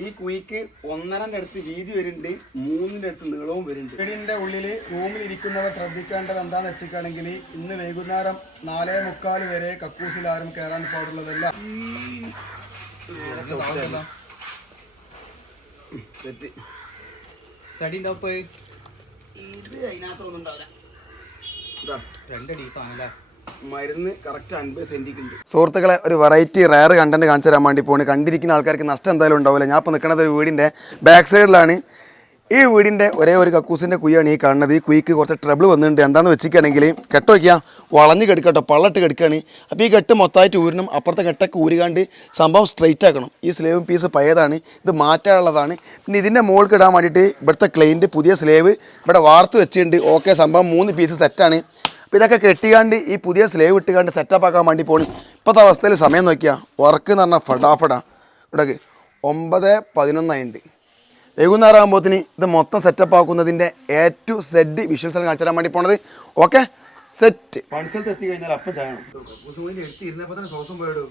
ഈ കുയിക്ക് 1.5 അടുത്ത് വീതി വരുന്നുണ്ട്, 3 അടുത്ത് നീളവും വരുന്നുണ്ട്. വീടിന്റെ ഉള്ളിൽ റൂമിൽ ഇരിക്കുന്നവർ ശ്രദ്ധിക്കേണ്ടത് എന്താണെന്ന് വെച്ചിട്ടാണെങ്കിൽ ഇന്ന് വൈകുന്നേരം 4:45 വരെ കക്കൂസിൽ ആരും കയറാൻ പാടുള്ളതല്ല. ഇത് അതിനകത്തൊന്നും ഉണ്ടാവില്ല. മരുന്ന് കറക്റ്റ് 50 സെന്റിക്കുണ്ട്. സുഹൃത്തുക്കളെ, ഒരു വെറൈറ്റി റയർ കണ്ടന്റ് കാണിച്ചു തരാൻ വേണ്ടി പോണ്. കണ്ടിരിക്കുന്ന ആൾക്കാർക്ക് നഷ്ടം എന്തായാലും ഉണ്ടാവില്ല. ഞാൻ ഇപ്പോൾ നിൽക്കുന്നത് ഒരു വീടിൻ്റെ ബാക്ക് സൈഡിലാണ്. ഈ വീടിൻ്റെ ഒരേ ഒരു കക്കൂസിൻ്റെ കുയ്യാണ് ഈ കാണുന്നത്. ഈ കുയ്ക്ക് കുറച്ച് ട്രബിൾ വന്നിട്ടുണ്ട്. എന്താണെന്ന് വെച്ചിരിക്കുകയാണെങ്കിൽ കെട്ട് വയ്ക്കുക, വളഞ്ഞ് കെടുക്കട്ടോ, പള്ളട്ട് കെടുക്കുകയാണ്. അപ്പോൾ ഈ കെട്ട് മൊത്തമായിട്ട് ഊരിനും അപ്പുറത്തെ കെട്ടൊക്കെ ഊരികാണ്ട് സംഭവം സ്ട്രൈറ്റ് ആക്കണം. ഈ സ്ലേവും പീസ് പഴയതാണ്, ഇത് മാറ്റാനുള്ളതാണ്. പിന്നെ ഇതിൻ്റെ മുകൾക്ക് ഇടാൻ വേണ്ടിയിട്ട് ഇവിടുത്തെ ക്ലെയിൻറ്റ് പുതിയ സ്ലേവ് ഇവിടെ വാർത്ത് വെച്ചിട്ടുണ്ട്. ഓക്കെ, സംഭവം 3 പീസ് സെറ്റാണ്. അപ്പോൾ ഇതൊക്കെ കെട്ടിക്കാണ്ട് ഈ പുതിയ സ്ലേവ് ഇട്ടുകാണ്ട് സെറ്റപ്പ് ആക്കാൻ വേണ്ടി പോകണം. ഇപ്പോഴത്തെ അവസ്ഥയിൽ സമയം നോക്കിയാൽ വർക്ക് എന്ന് പറഞ്ഞാൽ ഫടാഫടാ. ഇവിടെ 9:11 വൈകുന്നേരം ആകുമ്പോഴത്തേന് ഇത് മൊത്തം സെറ്റപ്പ് ആക്കുന്നതിൻ്റെ A to Z വിഷ്വൽസ് കാണിച്ചു തരാൻ വേണ്ടി പോണത്. Okay, set. പണിസ്ഥലത്ത് എത്തി കഴിഞ്ഞാൽ അപ്പം ചെയ്യണം. എടുത്ത് ഇരുന്നപ്പോൾ തന്നെ ശ്വാസം പോയിടും.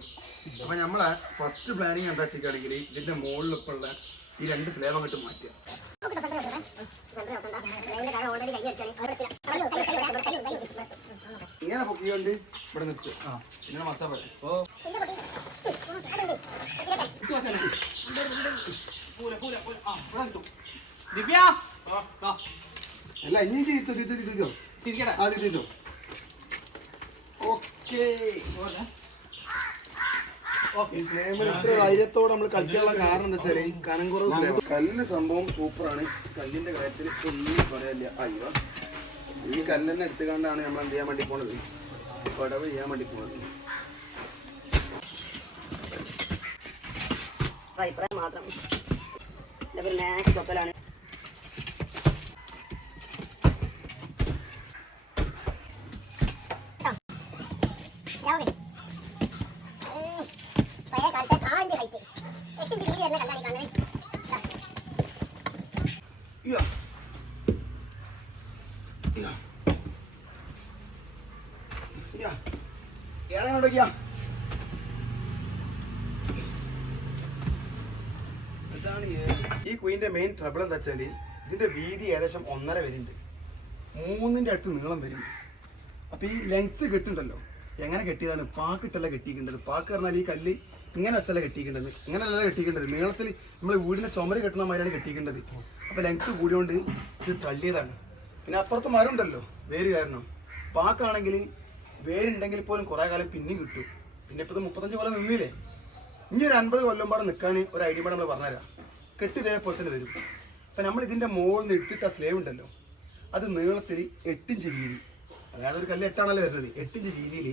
അപ്പം നമ്മളെ ഫസ്റ്റ് പ്ലാനിങ് എന്താ വെച്ചിട്ടാണെങ്കിൽ ഇതിൻ്റെ മുകളിലൊക്കെ ഉള്ള ഈ 2 സ്ലേവ് അങ്ങോട്ട് മാറ്റുക. ഇങ്ങനെ പൊക്കിക്കൊണ്ട് ഇവിടെ നിൽക്കുക. ഇങ്ങനെ മച്ചാ പോലെ അല്ല, ഇനി തിരിച്ചോ. ഓക്കെ, ഇത്ര ധൈര്യത്തോടെ നമ്മൾ കളിക്കാനുള്ള കാരണം എന്താ വെച്ചാൽ കനംകുറവ് കല്ല് സംഭവം സൂപ്പറാണ്. കല്ലിന്റെ കാര്യത്തിൽ ഒന്നും പറയാനില്ല. അയ്യോ, ഈ കല്ലെന്നെ എടുത്തുകൊണ്ടാണ് നമ്മൾ എന്ത് ചെയ്യാൻ വേണ്ടി പോണത്, പടവ് ചെയ്യാൻ വേണ്ടി പോണത്. അഭിപ്രായം മാത്രം ചൊക്കലാണ്. ഈ കുയിന്റെ മെയിൻ ട്രബിൾ എന്താ വെച്ചാല് ഇതിന്റെ വീതി ഏകദേശം 1.5 വരുന്നുണ്ട്, 3 അടുത്ത് നീളം വരും. അപ്പൊ ഈ ലെങ്ത് കെട്ടുണ്ടല്ലോ, എങ്ങനെ കെട്ടിയതാണ് പാക്കിട്ടല്ല കെട്ടിക്കേണ്ടത്. പാക്ക് പറഞ്ഞാൽ ഈ കല്ല് ഇങ്ങനെ വെച്ചല്ല കെട്ടിക്കേണ്ടത്, ഇങ്ങനെയല്ല കെട്ടിക്കേണ്ടത്. നീളത്തിൽ നമ്മൾ വീടിന്റെ ചുമര് കെട്ടുന്ന മാതിരിയാണ് കെട്ടിക്കേണ്ടത്. അപ്പൊ ലെങ്ത് കൂടിയോണ്ട് ഇത് തള്ളിയതാണ്. പിന്നെ അപ്പുറത്ത് മരം ഉണ്ടല്ലോ, വേര് കാരണം. പാക്കാണെങ്കിൽ വേരുണ്ടെങ്കിൽ പോലും കുറെ കാലം പിന്നെയും കിട്ടും. പിന്നെ ഇപ്പൊ 35 കൊല്ലം നിന്നില്ലേ, ഇനി ഒരു 50 കൊല്ലം പാടെ നിൽക്കാൻ ഒരു ഐഡിയ പാടെ നമ്മൾ പറഞ്ഞുതരാം. കെട്ട് ഇതേപോലെ തന്നെ വരും. അപ്പം നമ്മൾ ഇതിൻ്റെ മുകളിൽ നിന്ന് എടുത്തിട്ട് ആ സ്ലേവ് ഉണ്ടല്ലോ, അത് നീളത്തിൽ 8 ഇഞ്ച് വീതി, അതായത് ഒരു കല്ല് 8 ആണല്ലോ വരുന്നത്, 8 ഇഞ്ച് വീതിയിൽ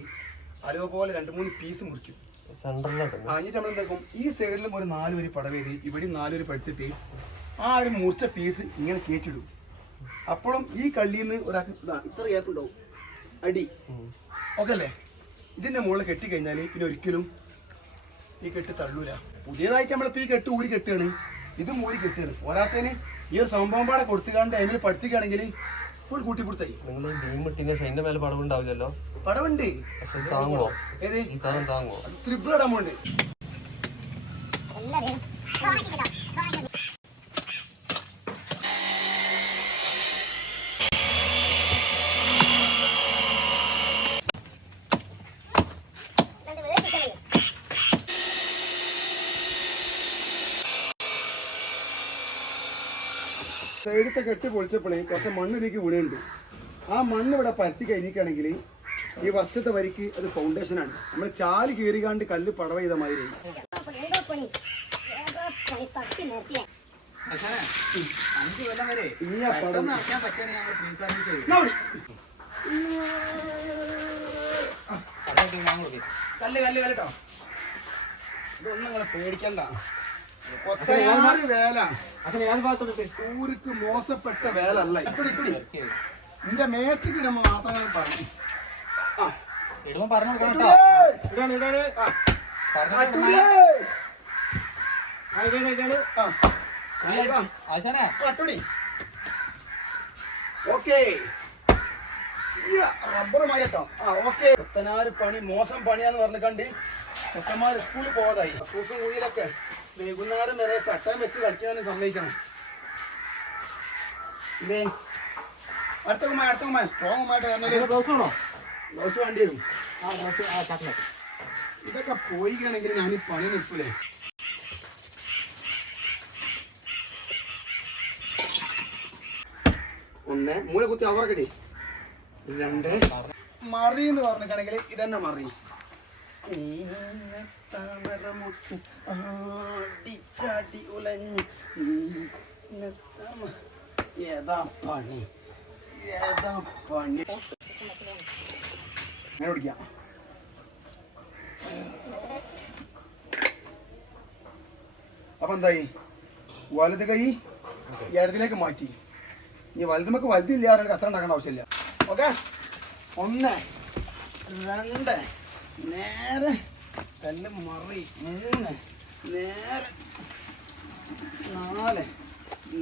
അതുപോലെ 2-3 പീസ് മുറിക്കും. എന്നിട്ട് നമ്മൾ എന്താക്കും, ഈ സൈഡിലും ഒരു 4 വരി പടവേതി, ഇവിടെയും 4 വരി പടുത്തിട്ട് ആ ഒരു മുറിച്ച പീസ് ഇങ്ങനെ കയറ്റിടും. അപ്പോഴും ഈ കള്ളിയിൽ നിന്ന് ഒരാൾക്ക് ഇത്ര ഗ്യാപ്പ് ഉണ്ടാവും, അടി. ഓക്കെ അല്ലേ? ഇതിൻ്റെ മുകളിൽ കെട്ടിക്കഴിഞ്ഞാൽ പിന്നെ ഒരിക്കലും ഈ കെട്ട് തള്ളൂല. പുതിയതായിട്ട് നമ്മളിപ്പോൾ ഈ കെട്ട് ഊരി കെട്ടുകയാണ്, ഇതും ഊരി കെട്ടുകയാണ്. ഒരാത്തന് ഈ ഒരു സംഭവം പാടെ കൊടുത്തുകാണ്ട് അതിൽ പഠിപ്പിക്കുകയാണെങ്കിൽ ഫുൾ കൂട്ടിപ്പിടുത്തായി. പടവുണ്ടാവില്ലല്ലോ. പടവുണ്ട്, ഏത് ത്രിബിൾ അമൗണ്ട്. സൈഡത്തെ കെട്ട് പൊളിച്ചപ്പോഴേ കുറച്ച് മണ്ണിലേക്ക് വീണുണ്ട്. ആ മണ്ണ് ഇവിടെ പരത്തി കഴിഞ്ഞിട്ടാണെങ്കിൽ ഈ വസ്തുത്തെ വരിക്ക് അത് ഫൗണ്ടേഷനാണ്. നമ്മൾ ചാല് കീറിക്കാണ്ട് കല്ല് പടവ ചെയ്ത മാതിരി. ഇതൊന്നും നിങ്ങളെ പേടിക്കണ്ട. വേല ഊർക്ക് മോശപ്പെട്ട വേലല്ല. നിന്റെ മേത്തിക്ക് നമ്മൾ മാത്രമേ പറഞ്ഞു. റബ്ബറുമായി കേട്ടോ. ഓക്കെ, പണി മോശം പണിയാന്ന് പറഞ്ഞു കണ്ട് ചെക്കന്മാർ സ്കൂളിൽ പോകാതായി. കൂട്ടും കുഴിയിലൊക്കെ വൈകുന്നേരം വരെ ചട്ടം വെച്ച് കളിക്കാനും സമ്മതിക്കണം. ഇതേ അടുത്ത കുമ്മായ സ്ട്രോങ് കുമ്മായിട്ട് ഗ്ലൗസ് വേണോ? ഗ്ലൗസ് വേണ്ടി വരും. ഇതൊക്കെ പോയിക്കുകയാണെങ്കിൽ ഞാൻ ഈ പണി നിൽക്കൂലേ. ഒന്ന് മൂല കുത്തി അവറക്കടി. 2 മറി എന്ന് പറഞ്ഞിട്ടാണെങ്കിൽ ഇതന്നെ മറി. ഏതാ പണി അങ്ങനെ പിടിക്കാം. അപ്പൊ എന്തായി, വലത് കൈ ഇടത്തിലേക്ക് മാറ്റി. ഇനി വലുതുമൊക്കെ വലുതില്ല കച്ചറ ഉണ്ടാക്കേണ്ട ആവശ്യമില്ല. ഓക്കെ, 1 2 നേരെ കല്ല് മറി, 3 നേരെ 4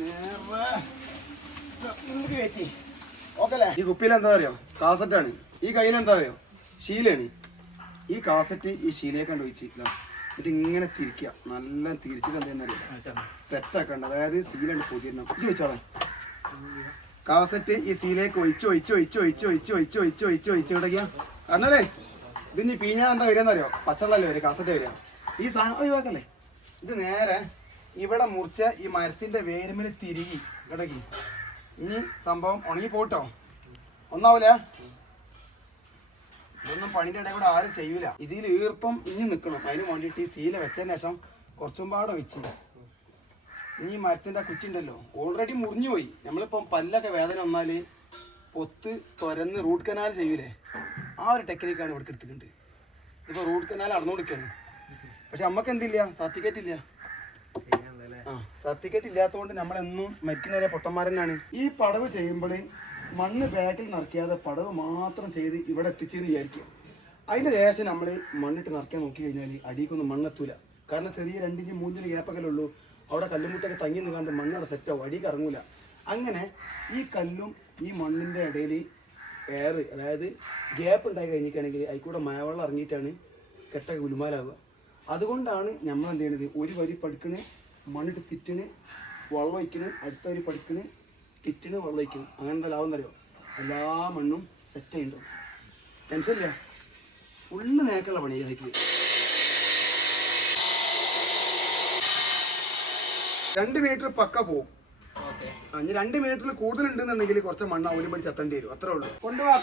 നേരെ കയറ്റി. ഓക്കെ അല്ലേ? ഈ കുപ്പിയിൽ എന്താ അറിയോ, കാസറ്റാണ്. ഈ കയ്യിൽ എന്താ അറിയോ, ശീലാണ്. ഈ കാസറ്റ് ഈ ശീലയെ കണ്ട് വെച്ച് എന്നിട്ട് ഇങ്ങനെ തിരിക്കുക. നല്ല തിരിച്ചിട്ട് എന്താ സെറ്റ് ആക്കണ്ട. അതായത് സീലുണ്ട് പുതിയ ചോദിച്ചോളാം. കാസറ്റ് ഈ സീലേക്ക് ഒഴിച്ച് കിടക്കുക. കാരണല്ലേ ഇതിന് പീഞ്ഞാൽ എന്താ വരിക എന്നറിയോ, പച്ചവെള്ളല്ലേ വരിക, കാസറ്റ് വരിക. ഈ സാധനം ഒഴിവാക്കല്ലേ. ഇത് നേരെ ഇവിടെ മുറിച്ച ഈ മരത്തിന്റെ വേരുമിൽ തിരികി കിടക്കി. ഇനി സംഭവം ഉണങ്ങി പോട്ടോ, ഒന്നാവൂല. ഇതൊന്നും പണിന്റെ ഇടയിൽ കൂടെ ആരും ചെയ്യൂല. ഇതിൽ ഈർപ്പം ഇനി നിൽക്കണം. അതിന് വേണ്ടിയിട്ട് ഈ സീല വെച്ചതിന് ശേഷം കുറച്ചും പാടെ വെച്ചില്ല. ഈ മരത്തിന്റെ കുറ്റിണ്ടല്ലോ ഓൾറെഡി മുറിഞ്ഞു പോയി. നമ്മളിപ്പം പല്ലൊക്കെ വേദന വന്നാല് പൊത്ത് തുരന്ന് റൂട്ട് കനാൽ ചെയ്യൂലേ, ആ ഒരു ടെക്നിക്കാണ് ഇവിടെ എടുത്തിട്ടുണ്ട്. ഇപ്പൊ റൂട്ട് കനാൽ നടന്നുകൊടുക്കാണ്. പക്ഷെ നമ്മക്ക് എന്തില്ല, സർട്ടിഫിക്കറ്റ് ഇല്ല. സർട്ടിഫിക്കറ്റ് ഇല്ലാത്തതുകൊണ്ട് നമ്മളെന്നും മരിക്കുന്നവരെ പൊട്ടന്മാരനാണ്. ഈ പടവ് ചെയ്യുമ്പോൾ മണ്ണ് ബാക്കിൽ നിറയ്ക്കാതെ പടവ് മാത്രം ചെയ്ത് ഇവിടെ എത്തിച്ചെന്ന് വിചാരിക്കുക. അതിൻ്റെ ശേഷം നമ്മൾ മണ്ണിട്ട് നിറയ്ക്കാൻ നോക്കി കഴിഞ്ഞാൽ അടിക്കൊന്നും മണ്ണെത്തൂല. കാരണം ചെറിയ 2 ഇഞ്ച് 3 ഇഞ്ച് ഗ്യാപ്പൊക്കെ ഉള്ളൂ. അവിടെ കല്ലുമുട്ടൊക്കെ തങ്ങി നിൽക്കാണ്ട് മണ്ണവിടെ സെറ്റാവും, അടിക്ക് ഇറങ്ങൂല. അങ്ങനെ ഈ കല്ലും ഈ മണ്ണിൻ്റെ ഇടയിൽ എയർ, അതായത് ഗ്യാപ്പ് ഉണ്ടായി കഴിഞ്ഞിട്ടാണെങ്കിൽ അതിൽക്കൂടെ മഴവെള്ളം ഇറങ്ങിയിട്ടാണ് കെട്ടൊക്കെ ഗുലുമാലാവുക. അതുകൊണ്ടാണ് നമ്മൾ എന്ത് ചെയ്യണത്, ഒരു വരി പഠിക്കണ്, മണ്ണിട്ട് തിറ്റണ്, വെള്ളം ഒഴിക്കണ്, അടുത്ത വരി പഠിക്കണ്, തിറ്റണ്, വെള്ളം ഒഴിക്കണം. അങ്ങനെ എന്താ ലാഭം തരുമോ, എല്ലാ മണ്ണും സെറ്റ് ചെയ്യുന്നുണ്ടോ, ടെൻഷനില്ല. ഫുള്ള് നേക്കുള്ള പണി സൈക്കിൾ. 2 മീറ്റർ പക്ക പോവും. 2 മീറ്ററിൽ കൂടുതലുണ്ടെന്നുണ്ടെങ്കിൽ കുറച്ച് മണ്ണ് അവലും പടി ചത്തേണ്ടി വരും. അത്രേ ഉള്ളൂ. കൊണ്ടുപോവാ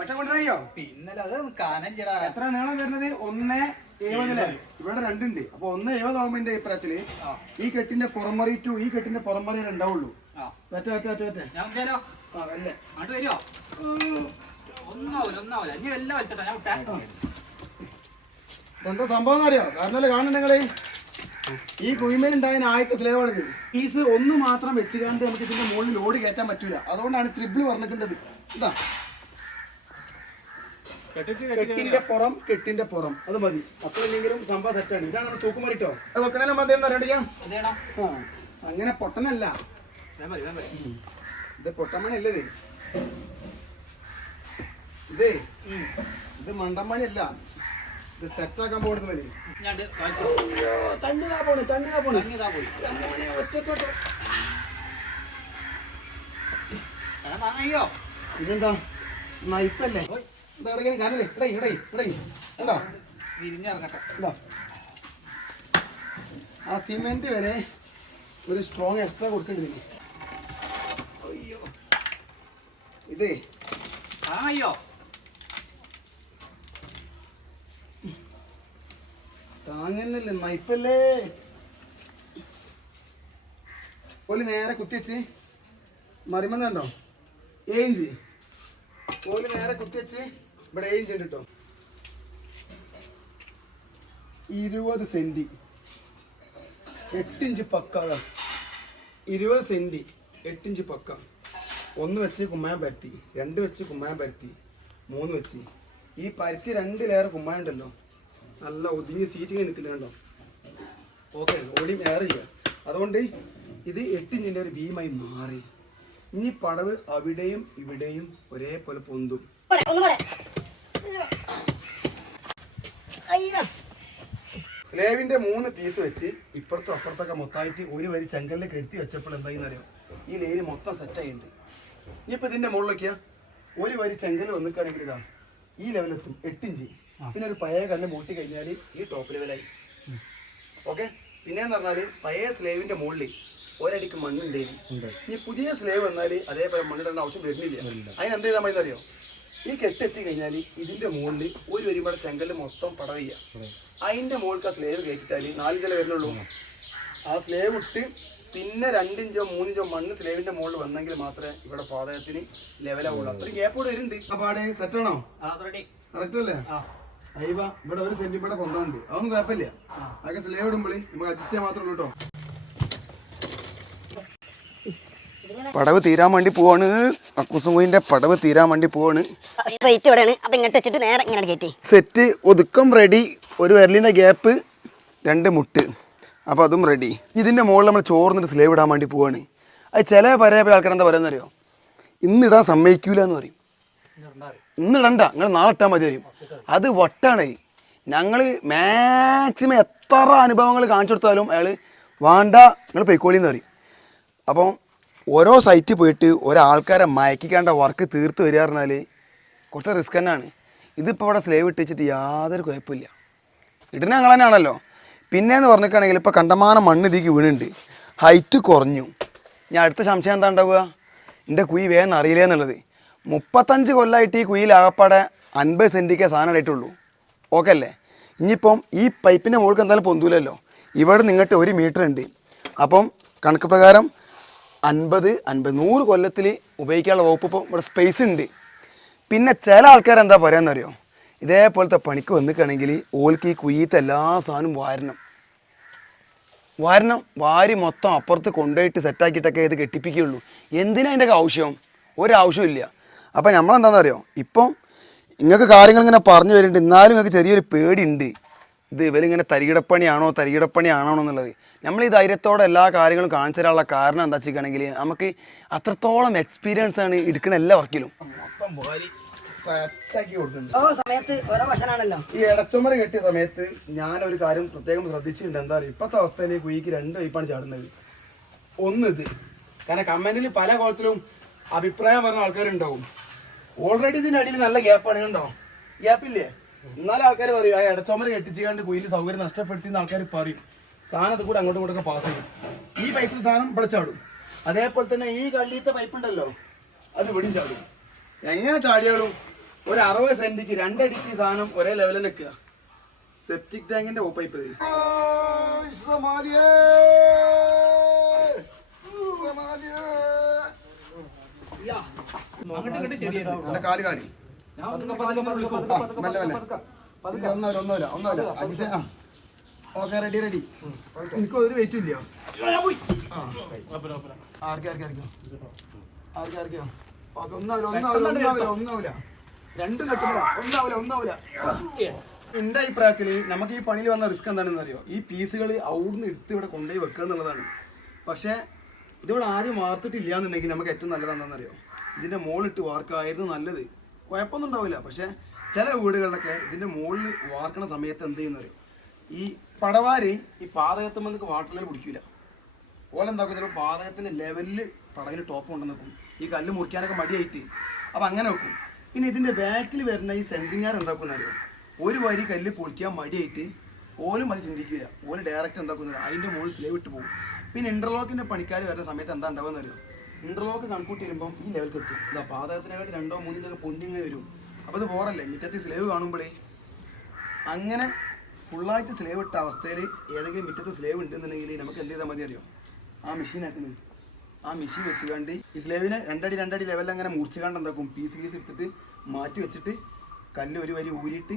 ഒറ്റ കൊണ്ടുപോയോ. പിന്നെ അത് കാനഞ്ചടാ. എത്ര നീളം വരുന്നത്? 1.70. ഇവിടെ 2 ഉണ്ട്. അപ്പൊ 1.70 ആവുമ്പോ എന്റെ അഭിപ്രായത്തില് ഈ കെട്ടിന്റെ പുറമറി ടു ഈ കെട്ടിന്റെ പുറമറി ഉണ്ടാവുള്ളൂ. എന്താ സംഭവം അറിയോ? കാരണം കാണുന്നുണ്ടെങ്കിലേ ഈ കുഴിമേലുണ്ടായ ആദ്യത്തെ സ്ലേവാണിത്. പീസ് ഒന്ന് മാത്രം വെച്ചുകൊണ്ട് നമുക്ക് ഇതിന്റെ മുകളിൽ ലോഡ് കയറ്റാൻ പറ്റൂല. അതുകൊണ്ടാണ് ട്രിപ്പിൾ പറഞ്ഞിട്ടുള്ളത്. ഇതാ കെട്ടിന്റെ പുറം അത് മതി. അത്രയില്ലെങ്കിലും സംഭവം സെറ്റാണ്. ഇതാണ് തൂക്കുമറിട്ടോ. അത് വെക്കണേ മതിയാ. അങ്ങനെ പൊട്ടനല്ല ഇത്, പൊട്ടമ്മണിയല്ലേ ഇതേ, ഇത് മണ്ടമ്മണിയല്ല. ഇത് സെറ്റാക്കാൻ പോകുന്നത് മതി. ഇതെന്താ നയിപ്പല്ലേ? ആ സിമെന്റ് വരെ ഒരു സ്ട്രോങ് എക്സ്ട്രാ കൊടുക്കേണ്ടി. അയ്യോ ഇതേ താങ്ങുന്നില്ല, നയിപ്പല്ലേ. ഓല് നേരെ കുത്തിവെച്ച് മറിമന്നുണ്ടോ 7 ഇഞ്ച്. ഓല് നേരെ കുത്തിവെച്ച് ഇവിടെ 7 ഇഞ്ച് ഉണ്ട് കേട്ടോ. 20 സെന്റ് 8 ഇഞ്ച് പക്ക. 20 സെന്റ് 8 ഇഞ്ച് പക്ക. 1 വെച്ച് കുമ്മായം പരത്തി, 2 വെച്ച് കുമ്മായം പരത്തി, 3 വെച്ച്. ഈ പരത്തി 2 ലെയർ കുമ്മായം ഉണ്ടല്ലോ, നല്ല ഒതുങ്ങി സീറ്റിങ് നിൽക്കുന്നുണ്ടോ. ഓക്കെ, ഓടിയും എയർ ചെയ്യുക. അതുകൊണ്ട് ഇത് 8 ഇഞ്ചിൻ്റെ ഒരു ബീമായി മാറി. ഇനി പടവ് അവിടെയും ഇവിടെയും ഒരേപോലെ പൊന്തും. സ്ലേവിന്റെ 3 പീസ് വെച്ച് ഇപ്പുറത്തും അപ്പുറത്തൊക്കെ മൊത്തമായിട്ട് ഒരു വരി ചെങ്കലിൽ കെട്ടി വെച്ചപ്പോൾ എന്തായെന്ന് അറിയാം, ഈ ലൈന് മൊത്തം സെറ്റായിട്ടുണ്ട്. ഇനിയിപ്പോൾ ഇതിന്റെ മുകളിലേക്കാ ഒരു വരി ചെങ്കൽ വന്നിക്കുകയാണെങ്കിൽ ഇതാണ് ഈ ലെവലെത്തും 8 ഇഞ്ച്. പിന്നെ ഒരു പഴയ കല്ല് മൂട്ടി കഴിഞ്ഞാൽ ഈ ടോപ്പ് ലെവലായി. ഓക്കെ. പിന്നെയെന്ന് പറഞ്ഞാൽ പഴയ സ്ലേവിന്റെ മുകളിൽ ഒരടിക്ക് മണ്ണുണ്ടായിരുന്നു. ഇനി പുതിയ സ്ലേവ് വന്നാൽ അതേപോലെ മണ്ണിടേണ്ട ആവശ്യം വരുന്നില്ല. അതിന് എന്ത് ചെയ്താൽ മതി അറിയോ, ഈ കെട്ടെത്തി കഴിഞ്ഞാൽ ഇതിന്റെ മുകളിൽ ഒരു വരിപാടെ ചെങ്കല് മൊത്തം പടവ് ചെയ്യുക. അതിന്റെ മുകളിൽ ആ സ്ലേവ് കയറ്റിട്ടാൽ 4 ഇഞ്ച് വരുന്നുള്ളൂ. ആ സ്ലേവ് ഇട്ട് പിന്നെ 2 ഇഞ്ചോ 3 ഇഞ്ചോ മണ്ണ് സ്ലേവിന്റെ മുകളിൽ വന്നെങ്കിൽ മാത്രമേ ഇവിടെ പാതകത്തിന് ലെവലാവുള്ളൂ. അത്രയും ഗ്യാപ്പ് കൂടെ വരുന്നുണ്ട്. ആ പാടെ സെറ്റാണോ? കറക്റ്റ് അല്ലേ? അയ്യവ ഇവിടെ 1 സെന്റിമീറ്റർ പൊന്താണ്ട്, അതൊന്നും കുഴപ്പമില്ല. അതൊക്കെ സ്ലേവ് ഇടുമ്പോൾ നമുക്ക് അഡ്ജസ്റ്റ് ചെയ്യാൻ മാത്രമേ ഉള്ളൂ കേട്ടോ. പടവ് തീരാൻ വേണ്ടി പോവാണ്. കക്കൂസുംകുയിന്റെ പടവ് തീരാൻ വേണ്ടി പോവാണ്. സെറ്റ് ഒതുക്കം റെഡി. ഒരു വിരലിന്റെ ഗ്യാപ്പ് 2 മുട്ട്, അപ്പോൾ അതും റെഡി. ഇതിന്റെ മുകളിൽ നമ്മൾ ചോർന്നിട്ട് സ്ലേവ് ഇടാൻ വേണ്ടി പോവാണ്. അത് ചില പരേപ്പ ആൾക്കാർ എന്താ പറയുക അറിയോ, ഇന്നിടാൻ സമ്മതിക്കൂല എന്ന് പറയും. ഇന്നിടണ്ട, നിങ്ങൾ നാളെ ഇട്ടാൽ മതി വരും. അത് വട്ടാണ്. ഞങ്ങൾ മാക്സിമം എത്ര അനുഭവങ്ങൾ കാണിച്ചു കൊടുത്താലും അയാൾ വേണ്ട നിങ്ങൾ പൊയ്ക്കോളിന്ന് പറയും. അപ്പം ഓരോ സൈറ്റിൽ പോയിട്ട് ഒരാൾക്കാരെ മയക്കിക്കാണ്ട വർക്ക് തീർത്ത് വരിക പറഞ്ഞാൽ കുറച്ച് റിസ്ക് തന്നെയാണ്. ഇതിപ്പോൾ ഇവിടെ സ്ലേവ് ഇട്ടിച്ചിട്ട് യാതൊരു കുഴപ്പമില്ല. ഇടുന്ന ഞങ്ങൾ തന്നെയാണല്ലോ. പിന്നെയെന്ന് പറഞ്ഞിട്ടാണെങ്കിൽ ഇപ്പോൾ കണ്ടമാനം മണ്ണ് ഇതിക്ക് വീണുണ്ട്, ഹൈറ്റ് കുറഞ്ഞു. ഞാൻ അടുത്ത സംശയം എന്താ ഉണ്ടാവുക, എൻ്റെ കുഴി വേഗം അറിയില്ല എന്നുള്ളത്. 35 കൊല്ലമായിട്ട് ഈ കുഴിയിൽ ആകപ്പാടെ 50 സെൻറ്റിക്കേ സാധനം ഇടായിട്ടുള്ളൂ. ഓക്കെ അല്ലേ? ഇനിയിപ്പം ഈ പൈപ്പിൻ്റെ മുകൾക്ക് എന്തായാലും പൊന്തൂലല്ലോ. ഇവിടെ നിങ്ങട്ട് 1 മീറ്റർ ഉണ്ട്. അപ്പം കണക്ക് പ്രകാരം 50, 100 കൊല്ലത്തിൽ ഉപയോഗിക്കാനുള്ള വകുപ്പ് ഇപ്പം ഇവിടെ സ്പേസ് ഉണ്ട്. പിന്നെ ചില ആൾക്കാർ എന്താ പറയാമെന്നറിയോ, ഇതേപോലത്തെ പണിക്ക് വന്നിക്കുകയാണെങ്കിൽ ഓൽക്ക് ഈ കുയ്യത്തെ എല്ലാ സാധനവും വാരി മൊത്തം അപ്പുറത്ത് കൊണ്ടുപോയിട്ട് സെറ്റാക്കിയിട്ടൊക്കെ ഇത് കെട്ടിപ്പിക്കുകയുള്ളൂ. എന്തിനാ അതിൻ്റെ ആവശ്യം? ഒരാവശ്യമില്ല. അപ്പം നമ്മളെന്താണെന്ന് അറിയോ, ഇപ്പം നിങ്ങൾക്ക് കാര്യങ്ങൾ ഇങ്ങനെ പറഞ്ഞു വരുന്നുണ്ട്, എന്നാലും നിങ്ങൾക്ക് ചെറിയൊരു പേടിയുണ്ട്. ഇത് ഇവരിങ്ങനെ തരികിടപ്പണിയാണോ എന്നുള്ളത്. നമ്മൾ ഈ ധൈര്യത്തോടെ എല്ലാ കാര്യങ്ങളും കാണിച്ചു തരാനുള്ള കാരണം എന്താ വെച്ചിട്ടുണ്ടെങ്കിൽ നമുക്ക് അത്രത്തോളം എക്സ്പീരിയൻസ് ആണ് എടുക്കുന്ന എല്ലാ വർക്കിലും. ഈ ഇടച്ചുമര കെട്ടിയ സമയത്ത് ഞാനൊരു കാര്യം പ്രത്യേകം ശ്രദ്ധിച്ചിട്ടുണ്ട്. എന്താ പറയുക, ഇപ്പോഴത്തെ അവസ്ഥയിൽ കുഴിക്ക് 2 പൈപ്പാണ് ചാടുന്നത്. ഒന്ന് ഇത്, കാരണം കമന്റിൽ പല കോലത്തിലും അഭിപ്രായം പറഞ്ഞ ആൾക്കാരുണ്ടാവും. ഓൾറെഡി ഇതിൻ്റെ അടിയിൽ നല്ല ഗ്യാപ്പാണ്, കണ്ടോ? ഗ്യാപ്പില്ലേ? എന്നാലും ആൾക്കാർ പറയും ആ ഇടച്ചോമര കെട്ടിച്ചുകൊണ്ട് കുയിൽ സൗകര്യം നഷ്ടപ്പെടുത്തിയെന്ന് ആൾക്കാർ പറയും. സാധനം അത് കൂടെ അങ്ങോട്ടും ഇങ്ങോട്ടൊക്കെ പാസ് ചെയ്യും. ഈ പൈപ്പിൽ സാധനം ഇവിടെ ചാടും. അതേപോലെ തന്നെ ഈ കള്ളിയത്തെ പൈപ്പ് ഉണ്ടല്ലോ, അത് ഇവിടെയും ചാടും. എങ്ങനെ ചാടിയാലും ഒരു 60 സെന്റിക്ക് 2 അടിക്ക് സാധനം ഒരേ ലെവലിൽ നിൽക്കുക. സെപ്റ്റിക് ടാങ്കിന്റെ ഓ പൈപ്പ് കാല് കാലി ഒന്നുമില്ല. Okay, ready. എനിക്ക് ഒരു വെയിറ്റും ഇല്ല. ആർക്കോ ഒന്നാവില്ല. 2 ഒന്നാവില്ല. എന്റെ അഭിപ്രായത്തിൽ നമുക്ക് ഈ പണിയിൽ വന്ന റിസ്ക് എന്താണെന്ന് അറിയോ, ഈ പീസുകൾ അവിടുന്ന് എടുത്ത് ഇവിടെ കൊണ്ടുപോയി വെക്കുക എന്നുള്ളതാണ്. പക്ഷേ ഇതിവിടെ ആരും വാർത്തിട്ടില്ല എന്നുണ്ടെങ്കിൽ നമുക്ക് ഏറ്റവും നല്ലതാണെന്നറിയോ, ഇതിന്റെ മുകളിലിട്ട് വാർക്കായിരുന്നു നല്ലത്. കുഴപ്പമൊന്നും ഉണ്ടാവില്ല. പക്ഷേ ചില വീടുകളിലൊക്കെ ഇതിന്റെ മുകളിൽ വാർക്കണ സമയത്ത് എന്ത് ചെയ്യുന്നറിയോ, ഈ പടവാര് ഈ പാതകത്തുമ്പോൾ വാട്ടറിൽ പിടിക്കില്ല. ഓലെന്താക്കും, ചിലപ്പോൾ പാതകത്തിന്റെ ലെവലിൽ പടവിന് ടോപ്പ് കൊണ്ടു നിൽക്കും. ഈ കല്ല് മുറിക്കാനൊക്കെ മടിയായിട്ട് അപ്പം അങ്ങനെ വെക്കും. പിന്നെ ഇതിന്റെ ബാക്കിൽ വരുന്ന ഈ സെൻറ്റിങ്ങാർ എന്താക്കുന്നറിയോ, ഒരു വരി കല്ല് പൊളിക്കാൻ മടിയായിട്ട് ഓലും അത് ചിന്തിക്കില്ല. ഓല് ഡയറക്റ്റ് എന്താക്കുന്നത് അതിന്റെ മുകളിൽ സ്ലേവ് ഇട്ട് പോകും. പിന്നെ ഇന്റർലോക്കിന്റെ പണിക്കാർ വരുന്ന സമയത്ത് എന്താ ഉണ്ടാവുമെന്ന് അറിയോ, ഇന്റർലോക്ക് കണക്കൂട്ടി വരുമ്പോൾ ഈ ലെവലിൽ എത്തും. ഇതാ പാതകത്തിനെക്കാട്ടി 2-3 ഇഞ്ചൊക്കെ പൊന്തിങ്ങനെ വരും. അപ്പോൾ ഇത് പോറല്ലേ, മുറ്റത്ത് സ്ലേവ് കാണുമ്പോഴേ അങ്ങനെ ഫുള്ളായിട്ട് സ്ലേവ് ഇട്ട അവസ്ഥയിൽ ഏതെങ്കിലും മുറ്റത്ത് സ്ലേവ് ഉണ്ടെന്നുണ്ടെങ്കിൽ നമുക്ക് എന്ത് ചെയ്താൽ മതി അറിയോ, ആ മെഷീൻ ആക്കുന്നത്, ആ മെഷീൻ വെച്ചുകൊണ്ട് ഈ സ്ലേവിനെ 2 അടി ലെവലിൽ അങ്ങനെ മുറിച്ചുകൊണ്ട് എന്താക്കും, പീസ് എടുത്തിട്ട് മാറ്റി വെച്ചിട്ട് കല്ല് ഒരു വരി ഊരിയിട്ട്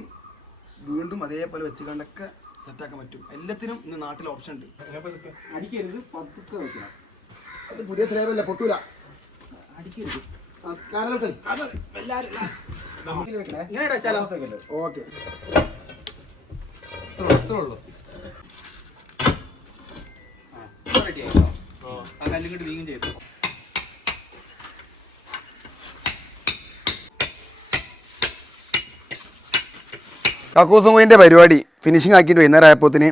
വീണ്ടും അതേപോലെ വെച്ചുകൊണ്ടൊക്കെ സെറ്റാക്കാൻ പറ്റും. എല്ലാത്തിനും ഇന്ന് നാട്ടിൽ ഓപ്ഷൻ ഉണ്ട്. അത് പുതിയ സ്ലേവല്ല, പൊട്ടൂല. ഓക്കെ, കക്കൂസും കുയിൻ്റെ പരിപാടി ഫിനിഷിങ് ആക്കിയിട്ട് വൈകുന്നേരം ആയപ്പോത്തിന്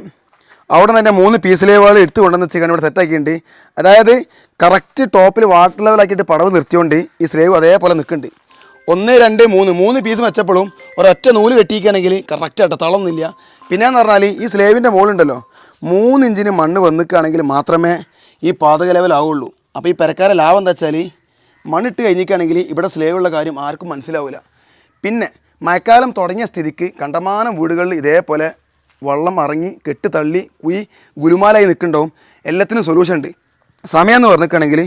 അവിടെ നിന്ന് തന്നെ 3 പീസ് ലേവുകൾ എടുത്ത് കൊണ്ടുവന്ന് വെച്ചാൽ ഇവിടെ സെറ്റാക്കിയിട്ടുണ്ട്. അതായത് കറക്റ്റ് ടോപ്പിൽ വാട്ടർ ലെവലാക്കിയിട്ട് പടവ് നിർത്തിയോണ്ട് ഈ സ്ലേവ് അതേപോലെ നിൽക്കുന്നുണ്ട്. 1 2 3 പീസ് വെച്ചപ്പോഴും ഒരൊറ്റ നൂല് കെട്ടിയിരിക്കുകയാണെങ്കിൽ കറക്റ്റായിട്ട് തളമൊന്നുമില്ല. പിന്നെയെന്ന് പറഞ്ഞാൽ ഈ സ്ലേവിൻ്റെ മുകളുണ്ടല്ലോ 3 ഇഞ്ചിന് മണ്ണ് വന്നിക്കുകയാണെങ്കിൽ മാത്രമേ ഈ പാതക ലെവലാവുള്ളൂ. അപ്പോൾ ഈ പെരക്കാരെ ലാഭം എന്താ വെച്ചാൽ മണ്ണിട്ട് കഴിഞ്ഞിരിക്കുകയാണെങ്കിൽ ഇവിടെ സ്ലേവുള്ള കാര്യം ആർക്കും മനസ്സിലാവില്ല. പിന്നെ മഴക്കാലം തുടങ്ങിയ സ്ഥിതിക്ക് കണ്ടമാനം വീടുകളിൽ ഇതേപോലെ വെള്ളം ഇറങ്ങി കെട്ട് തള്ളി കുഴി ഗുലുമാലായി നിൽക്കുന്നുണ്ടാവും. എല്ലാത്തിനും സൊല്യൂഷൻ ഉണ്ട്. സമയം എന്ന് പറഞ്ഞിരിക്കുകയാണെങ്കിൽ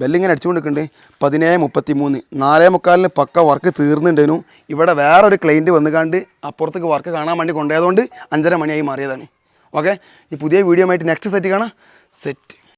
ബെല്ലിങ്ങനെ അടിച്ചുകൊണ്ട് നിൽക്കുന്നുണ്ട് 17:33 4:45 പക്ക വർക്ക് തീർന്നിട്ടുണ്ടേനു. ഇവിടെ വേറൊരു ക്ലൈൻറ്റ് വന്നുകാണ്ട് അപ്പുറത്തേക്ക് വർക്ക് കാണാൻ വേണ്ടി കൊണ്ടുപോയതുകൊണ്ട് 5:30 മണിയായി മാറിയതാണ്. ഓക്കെ, ഈ പുതിയ വീഡിയോ ആയിട്ട് നെക്സ്റ്റ് സെറ്റ് കാണാം. സെറ്റ്.